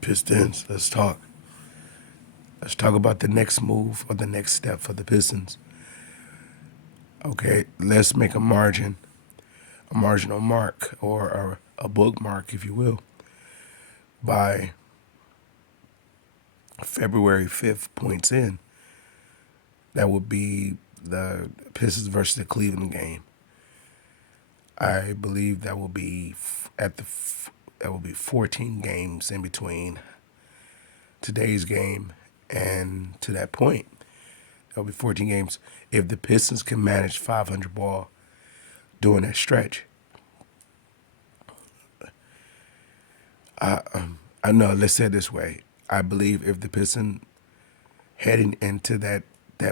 Pistons, let's talk. Let's talk about the next move or the next step for the Pistons. Okay, let's make a marginal mark, or a bookmark, if you will, by February 5th, points in. That would be the Pistons versus the Cleveland game. I believe that will be that will be 14 games in between today's game and to that point. That'll be 14 games. If the Pistons can manage 500 ball during that stretch, I know. Let's say it this way: I believe if the Pistons heading into that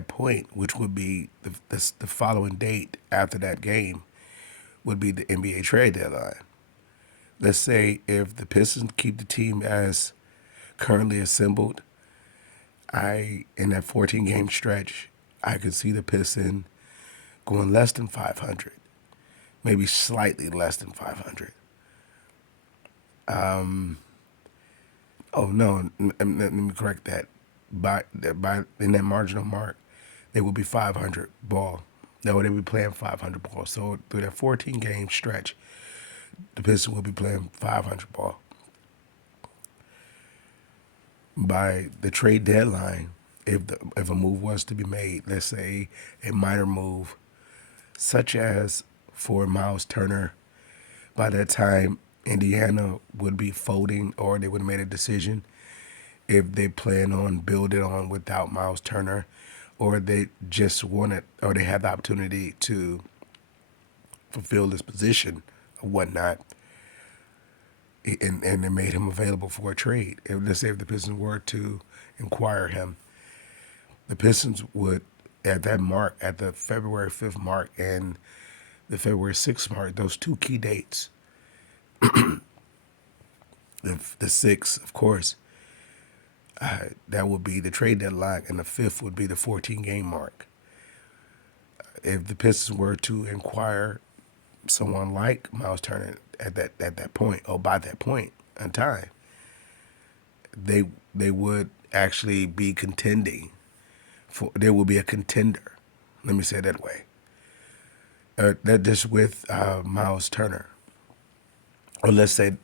point, which would be the following date after that game, would be the NBA trade deadline. Let's say if the Pistons keep the team as currently assembled, I in that 14 game stretch, I could see the Pistons going less than 500, maybe slightly less than 500. Oh no, let me correct that. By in that marginal mark, they will be 500 ball. No, they will be playing 500 ball. So through that 14 game stretch, the Pistons will be playing 500 ball. By the trade deadline, if a move was to be made, let's say a minor move, such as for Miles Turner, by that time Indiana would be folding, or they would have made a decision if they plan on building on without Miles Turner, or they just wanted, or they had the opportunity to fulfill this position or whatnot, and they made him available for a trade. Let's say if the Pistons were to inquire him, the Pistons would, at that mark, at the February 5th mark and the February 6th mark, those two key dates, the 6th, of course, that would be the trade deadline, and the 5th would be the 14 game mark. If the Pistons were to inquire someone like Miles Turner at that point, or by that point in time, they would actually be contending for. There will be a contender. Let me say it that way. That just with Miles Turner, or let's say it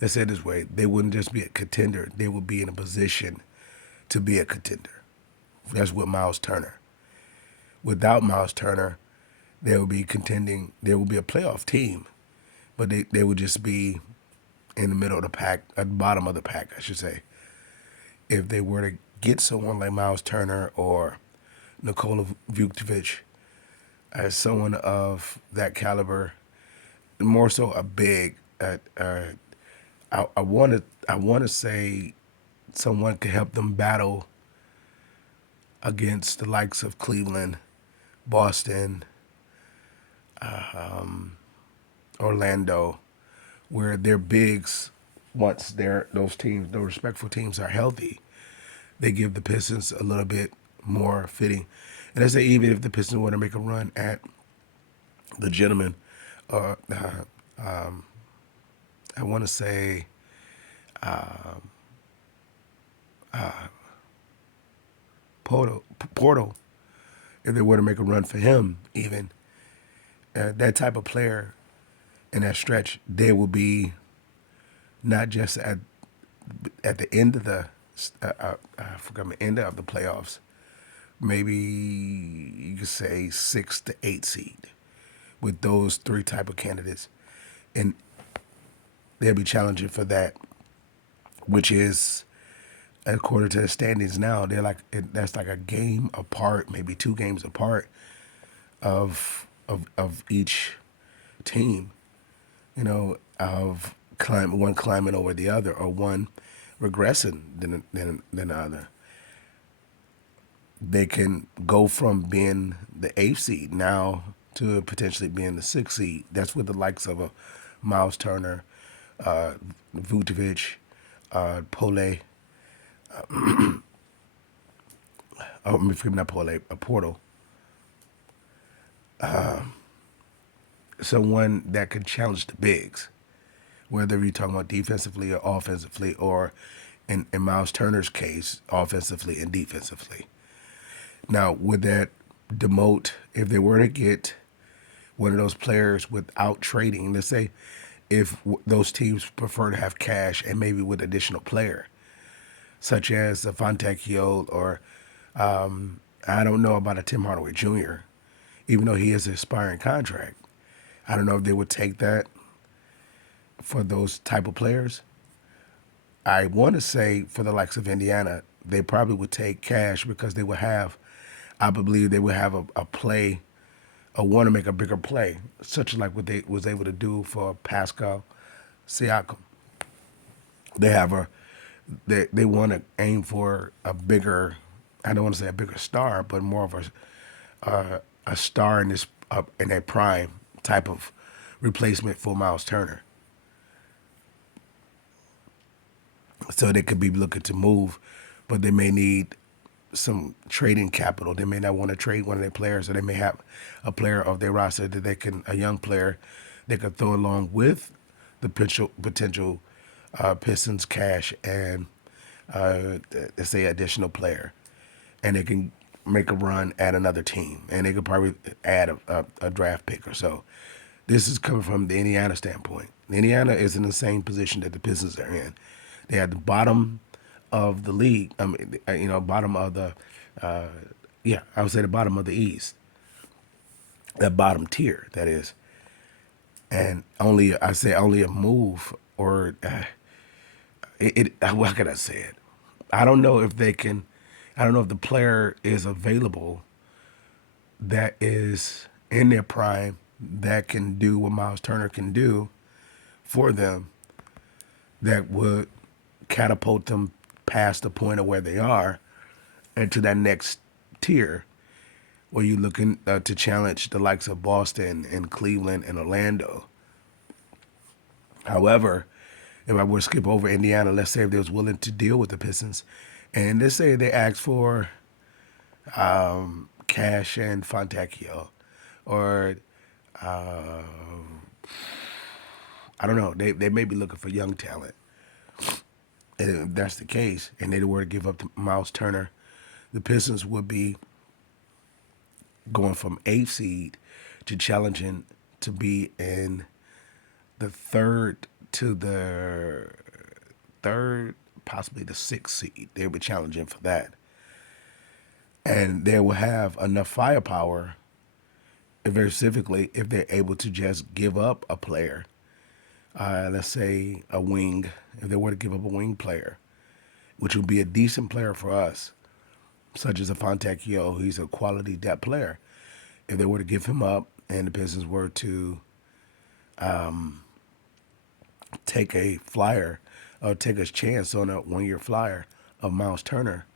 this way: they wouldn't just be a contender; they would be in a position to be a contender. That's with Miles Turner. Without Miles Turner, they would be contending. There would be a playoff team, but they would just be in the middle of the pack, at the bottom of the pack, I should say. If they were to get someone like Miles Turner or Nikola Vucevic as someone of that caliber, more so a big, I want to say someone could help them battle against the likes of Cleveland, Boston, Orlando, where their bigs, once those respectful teams are healthy, they give the Pistons a little bit more fitting. And I say even if the Pistons want to make a run at the gentleman, uh, I want to say Portal, if they were to make a run for him, even that type of player in that stretch, they will be not just at the end of I forgot the end of the playoffs. Maybe you could say 6 to 8 seed with those three type of candidates, and they'll be challenging for that, which is according to the standings now. They're like that's like a game apart, maybe 2 games apart of each team. Of one climbing over the other, or one regressing than the other. They can go from being the 8th seed now to potentially being the 6th seed. That's with the likes of a Miles Turner, uh, Vucevic, Pole. Oh, not Pole, a Portal. Someone that can challenge the bigs, whether you're talking about defensively or offensively, or in Miles Turner's case, offensively and defensively. Now, would that demote if they were to get one of those players without trading? Let's say if those teams prefer to have cash and maybe with additional player, such as a Fontecchio or I don't know about a Tim Hardaway Jr., even though he is an expiring contract. I don't know if they would take that for those type of players. I want to say for the likes of Indiana, they probably would take cash because they would have, I believe they would have a play, a want to make a bigger play, such like what they was able to do for Pascal Siakam. They have they want to aim for a bigger, I don't want to say a bigger star, but more of a star in this in a prime type of replacement for Miles Turner. So they could be looking to move, but they may need some trading capital. They may not want to trade one of their players, or they may have a player of their roster that they can, a young player, they could throw along with the potential Pistons cash and let's say additional player, and they can make a run at another team, and they could probably add a draft pick or so. This is coming from the Indiana standpoint. Indiana is in the same position that the Pistons are in. They at the bottom of the league. I mean, bottom of the, yeah, I would say the bottom of the East. That bottom tier, that is. And only, I say only a move or, how can I say it? I don't know if they can, I don't know if the player is available that is in their prime that can do what Miles Turner can do for them that would catapult them past the point of where they are and to that next tier where you're looking to challenge the likes of Boston and Cleveland and Orlando. However, if I were to skip over Indiana, let's say if they was willing to deal with the Pistons, and let's say they asked for Cash and Fontecchio, or I don't know, they may be looking for young talent. And if that's the case, and they were to give up to Miles Turner, the Pistons would be going from 8th seed to challenging to be in the third, possibly the 6th seed. They'll be challenging for that. And they will have enough firepower, very specifically, if they're able to just give up a player, let's say a wing, if they were to give up a wing player, which would be a decent player for us, such as a Fontecchio, he's a quality depth player. If they were to give him up and the Pistons were to take a flyer or take a chance on a 1-year flyer of Miles Turner,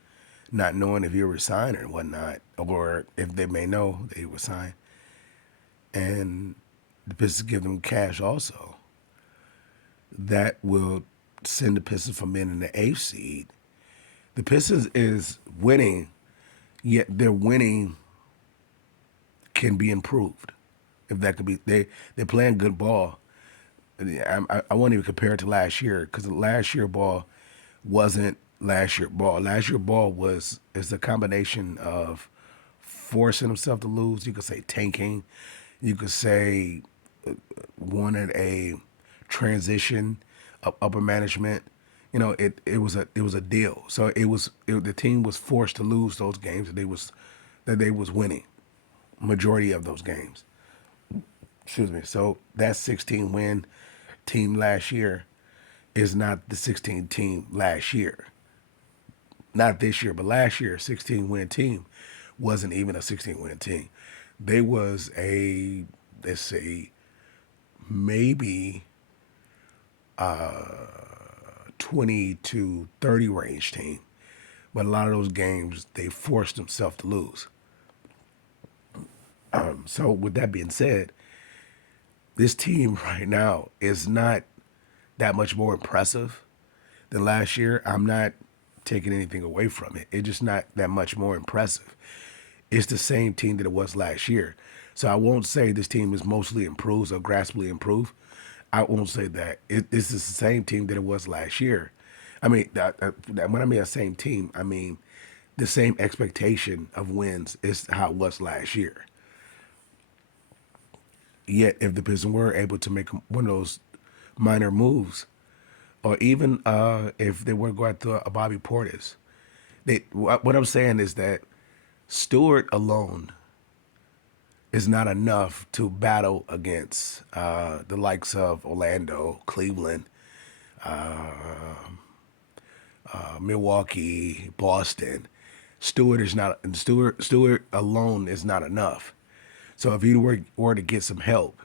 not knowing if he would resign or whatnot, or if they may know that he would sign, and the Pistons give them cash also, that will send the Pistons from being in the 8th seed. The Pistons is winning, yet their winning can be improved. If that could be, they're playing good ball. I won't even compare it to last year because last year ball wasn't last year ball. Last year ball is a combination of forcing himself to lose. You could say tanking. You could say wanted a transition of upper management. It was a deal. So the team was forced to lose those games that they was winning majority of those games. Excuse me. So that 16 win team last year is not the 16 team last year. Not this year, but last year, 16 win team wasn't even a 16 win team. They was a, let's say, maybe 20 to 30 range team. But a lot of those games, they forced themselves to lose. So with that being said, this team right now is not that much more impressive than last year. I'm not taking anything away from it. It's just not that much more impressive. It's the same team that it was last year. So I won't say this team is mostly improved or graspably improved. I won't say that. This is the same team that it was last year. I mean, when I mean the same team, I mean the same expectation of wins is how it was last year. Yet, if the Pistons were able to make one of those minor moves, or even if they were to go after a Bobby Portis, what I'm saying is that Stewart alone is not enough to battle against the likes of Orlando, Cleveland, Milwaukee, Boston. Stewart alone is not enough. So if you were to get some help,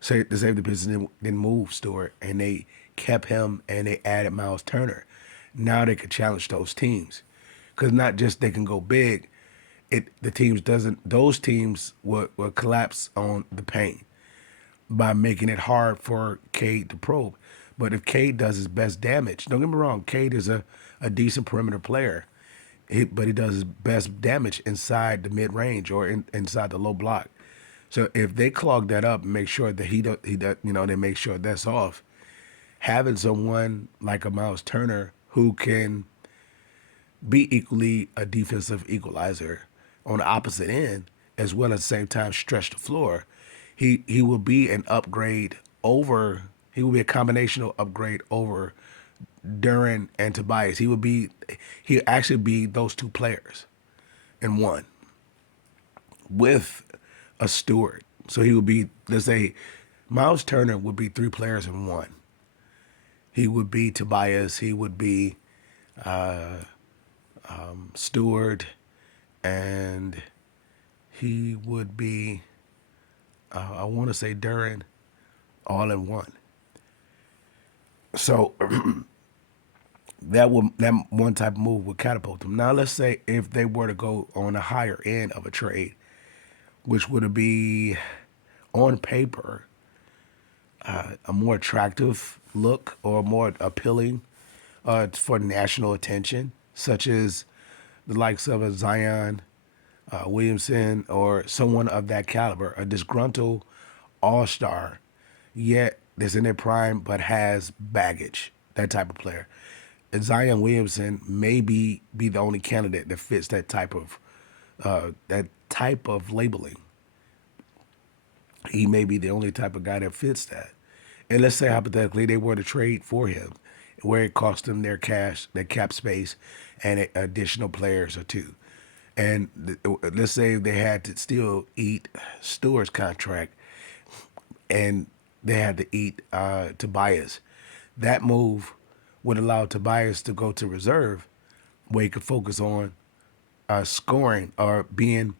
say to save the Pistons didn't move Stewart and they kept him and they added Miles Turner, now they could challenge those teams, because not just they can go big, the teams doesn't those teams will collapse on the paint by making it hard for Cade to probe. But if Cade does his best damage, don't get me wrong, Cade is a decent perimeter player, but he does his best damage inside the mid range or inside the low block. So if they clog that up and make sure that they make sure that's off, having someone like a Miles Turner who can be equally a defensive equalizer on the opposite end, as well as the same time stretch the floor, he will be an upgrade over. He will be a combinational upgrade over Duran and Tobias. He'll actually be those two players in one with a Stewart. So he would be, let's say, Miles Turner would be three players in one. He would be Tobias. He would be Stewart, and he would be, I want to say Duran, all in one. So that one type of move would catapult them. Now let's say if they were to go on the higher end of a trade, which would be on paper a more attractive look or more appealing for national attention, such as the likes of a Zion Williamson or someone of that caliber, a disgruntled all-star, yet that's in their prime but has baggage, that type of player. And Zion Williamson may be the only candidate that fits that type of labeling. He may be the only type of guy that fits that. And let's say hypothetically they were to trade for him, where it cost them their cash, their cap space, and additional players or two. And let's say they had to still eat Stewart's contract, and they had to eat Tobias. That move would allow Tobias to go to reserve, where he could focus on scoring or being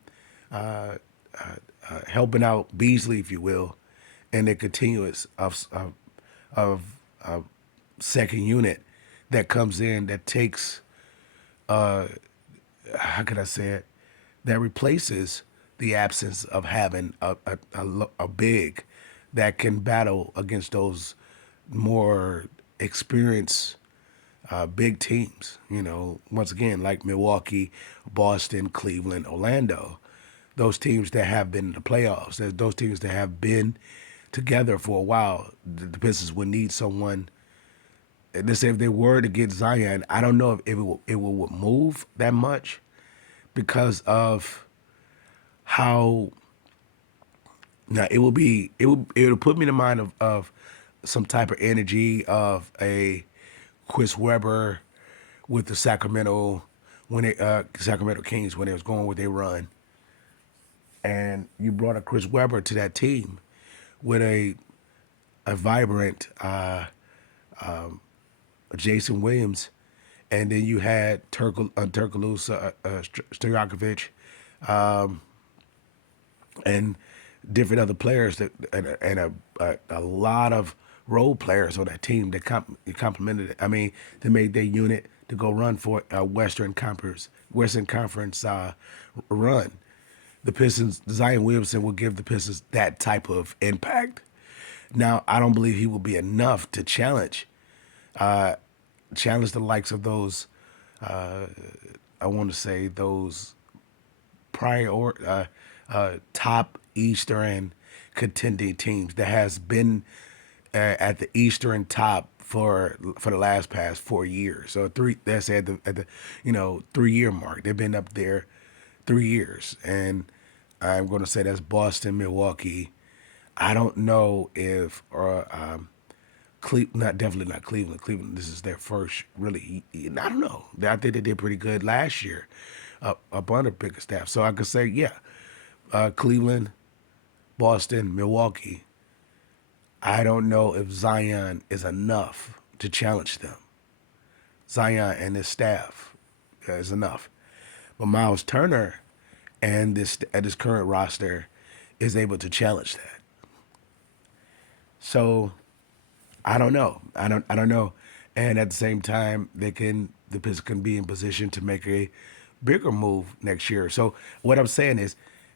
helping out Beasley, if you will, in the continuous of second unit that comes in that takes how can I say it, that replaces the absence of having a big that can battle against those more experienced big teams. Once again, like Milwaukee, Boston, Cleveland, Orlando, those teams that have been in the playoffs, those teams that have been together for a while. The Pistons would need someone. Let's say if they were to get Zion, I don't know if it will move that much because of how. Now it'll put me in the mind of some type of energy of a Chris Webber with the Sacramento Kings when they was going with their run, and you brought a Chris Webber to that team with a vibrant Jason Williams, and then you had Turkalus Stojakovic, and different other players and a lot of role players on that team that complemented it. I mean, they made their unit to go run for a Western Conference run. The Pistons, Zion Williamson will give the Pistons that type of impact. Now, I don't believe he will be enough to challenge the likes of those. I want to say those prior top Eastern contending teams that has been at the Eastern top for the last past 4 years. So that's at the 3 year mark. They've been up there 3 years, and I'm going to say that's Boston, Milwaukee. I don't know if not definitely not Cleveland. Cleveland, this is their first really. I don't know. I think they did pretty good last year, up on the bigger staff. So I could say, yeah, Cleveland, Boston, Milwaukee. I don't know if Zion is enough to challenge them. Zion and his staff is enough, but Miles Turner and this at his current roster is able to challenge that. So I don't know. I don't know. And at the same time, the Pistons can be in position to make a bigger move next year. So what I'm saying is,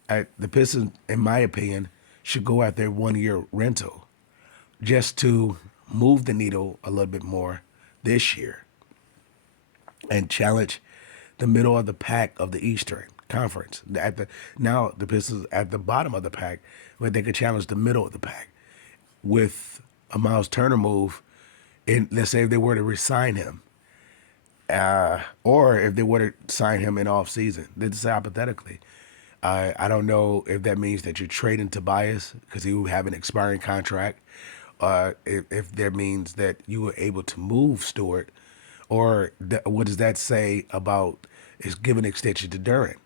the Pistons, in my opinion, should go out there 1 year rental just to move the needle a little bit more this year and challenge the middle of the pack of the Eastern Conference. Now the Pistons at the bottom of the pack, where they could challenge the middle of the pack with a Miles Turner move. And let's say if they were to resign him, or if they were to sign him in off season, let's say hypothetically. I don't know if that means that you're trading Tobias because he will have an expiring contract. If that means that you were able to move Stewart, or what does that say about is giving extension to Duran?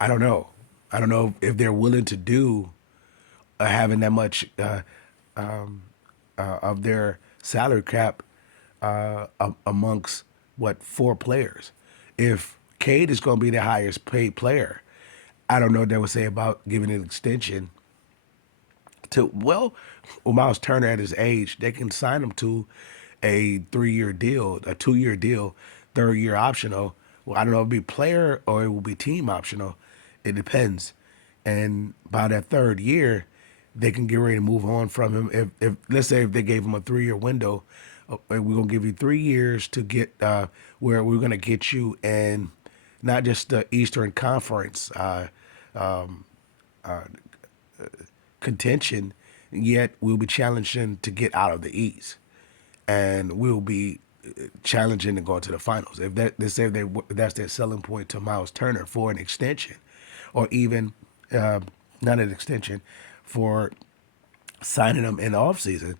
I don't know. I don't know if they're willing to do having that much of their salary cap amongst what, 4 players. If Cade is going to be the highest paid player, I don't know what they would say about giving an extension to, well, Miles Turner at his age. They can sign him to a 3 year deal, a 2 year deal, third year optional. Well, I don't know if it'll be player or it will be team optional. It depends. And by that third year, they can get ready to move on from him. If let's say if they gave him a 3 year window, we're gonna give you 3 years to get where we're gonna get you in not just the Eastern Conference contention, yet we'll be challenging to get out of the East, and we'll be challenging to go to the finals. If that they say that's their selling point to Miles Turner for an extension, or even not an extension, for signing him in the offseason,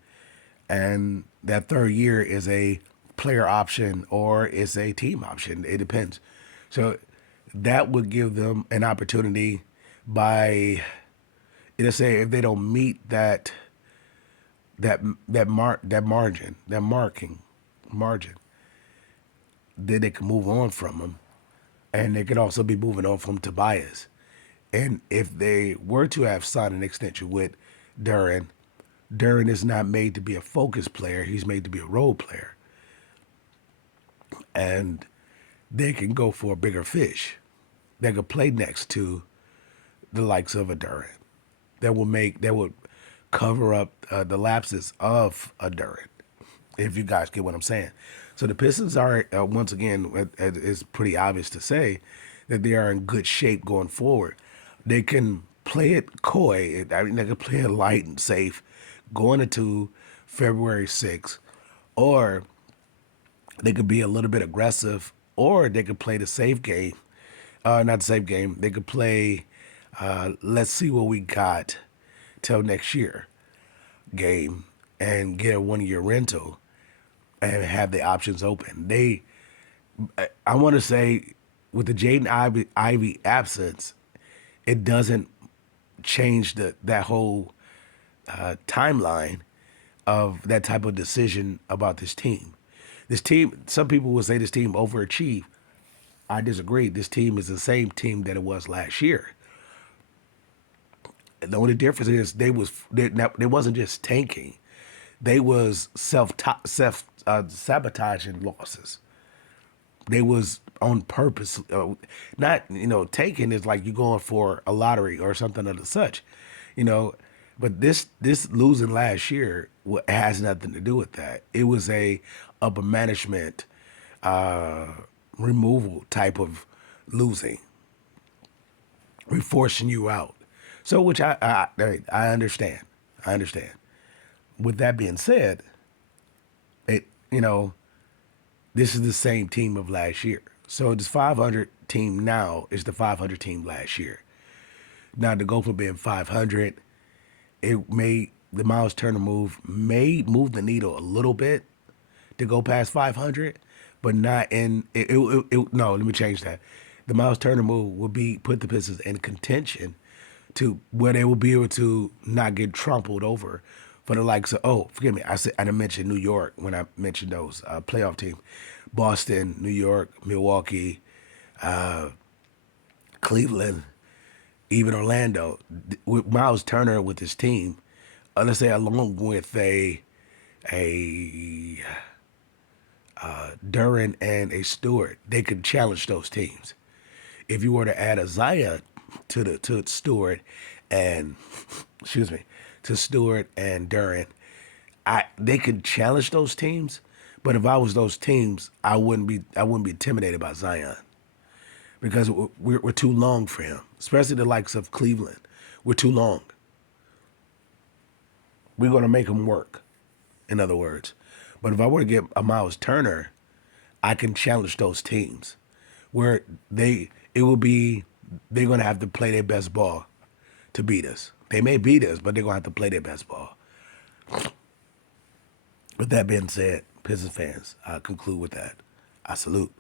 and that third year is a player option or it's a team option. It depends. So that would give them an opportunity by, let's say, if they don't meet that margin, then they can move on from him, and they could also be moving on from Tobias. And if they were to have signed an extension with Duran, Duran is not made to be a focus player. He's made to be a role player. And they can go for a bigger fish that could play next to the likes of a Duran. That would cover up the lapses of a Duran, if you guys get what I'm saying. So the Pistons are, once again, it's pretty obvious to say that they are in good shape going forward. They can play it coy. I mean, they can play it light and safe going into February 6th, or they could be a little bit aggressive, or they could play the safe game. Not the safe game. They could play, let's see what we got till next year game, and get a 1 year rental and have the options open. I want to say, with the Ivy absence, it doesn't change that whole timeline of that type of decision about this team. This team, some people will say this team overachieved. I disagree. This team is the same team that it was last year. The only difference is they wasn't just tanking; they was self sabotaging losses. They was on purpose. Not, taking is like you going for a lottery or something of the such, you know. But this losing last year has nothing to do with that. It was a upper management removal type of losing. We're forcing you out. So, which I understand. I understand. With that being said, you know, this is the same team of last year. So this 500 team now is the 500 team last year. Now to go from being 500, it made the Miles Turner move may move the needle a little bit to go past 500, but not in no, let me change that. The Miles Turner move will be put the Pistons in contention to where they will be able to not get trampled over for the likes of, oh, forgive me, I didn't mention New York when I mentioned those playoff team. Boston, New York, Milwaukee, Cleveland, even Orlando. With Miles Turner with his team, let's say along with a Duran and a Stewart, they could challenge those teams. If you were to add a Zaya to Stewart and excuse me, to Stewart and Duran, they could challenge those teams. But if I was those teams, I wouldn't be intimidated by Zion because we're too long for him, especially the likes of Cleveland. We're too long. We're gonna make him work. In other words, but if I were to get a Miles Turner, I can challenge those teams where it will be they're gonna have to play their best ball to beat us. They may beat us, but they're gonna have to play their best ball. With that being said, Pistons fans, I conclude with that. I salute.